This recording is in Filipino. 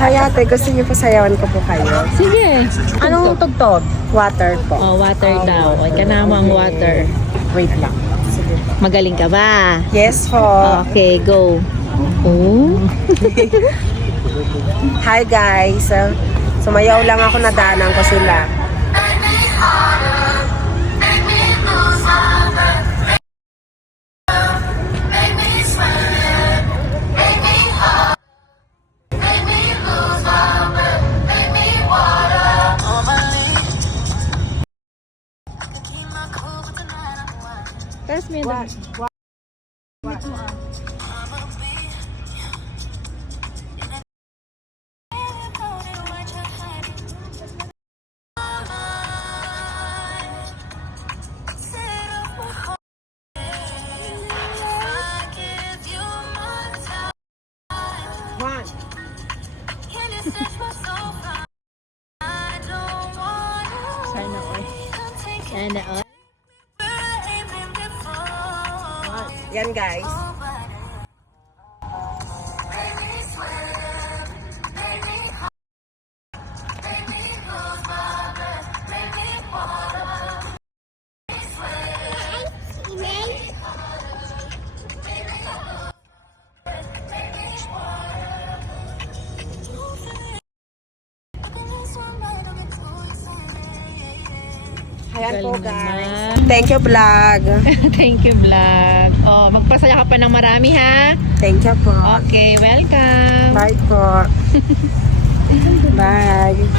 Hi ate, gusto niyo po sayawan ko po kayo? Sige. Anong tugtog? Water po. Oh, water daw. Huwag ka namang water. Wait lang. Sige po. Magaling ka ba? Yes po. Okay, go. Oh. Hi guys. Sumayaw lang ako, nadaanan ko sila. Test me What? One. Sana all. Sana all. Yan guys. Ayan po Galing guys. naman. Thank you vlog. Thank you, vlog. Oh, magpasaya ka pa ng marami, ha? Thank you po. Okay, welcome. Bye po. Bye.